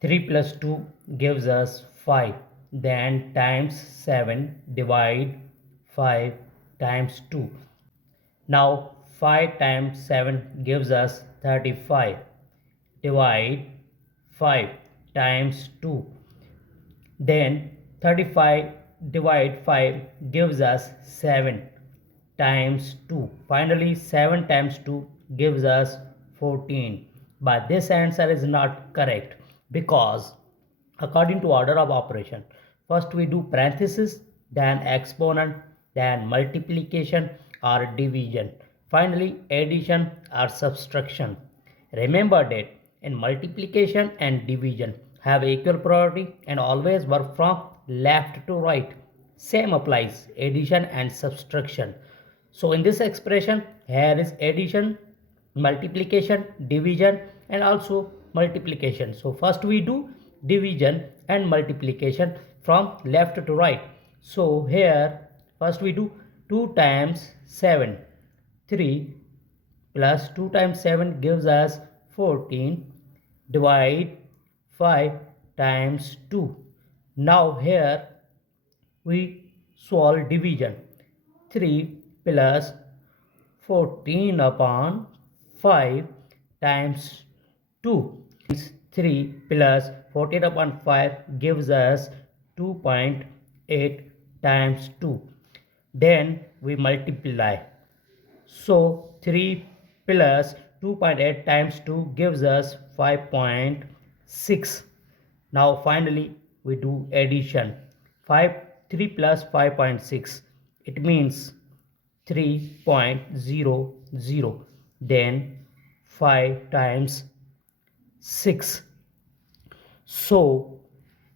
3 plus 2 gives us 5. Then times 7 divide 5 times 2. Now 5 times 7 gives us 35. Divide 5 times 2. Then 35 divide 5 gives us 7 times 2. Finally 7 times 2 gives us 14. But this answer is not correct because according to order of operation, first we do parenthesis, then exponent, then multiplication or division, finally addition or subtraction. Remember that in multiplication and division have equal priority and always work from left to right. Same applies addition and subtraction. So in this expression here is addition, multiplication, division and also multiplication. So first we do division and multiplication from left to right. So here first we do 2 times 7, 3 plus 2 times 7 gives us 14, divide 5 times 2. Now here we solve division. 3 plus 14 upon 5 times 2. 3 plus 14 upon 5 gives us 2.8 times 2. Then we multiply. So 3 plus 2.8 times 2 gives us 5.6. Now finally we do addition. 3 plus 5.6. It means 3.00. Then 5 times 6. So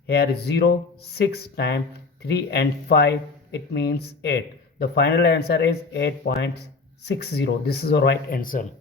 here is 0, 6 times 3 and 5. It means 8. The final answer is 8.60. This is the right answer.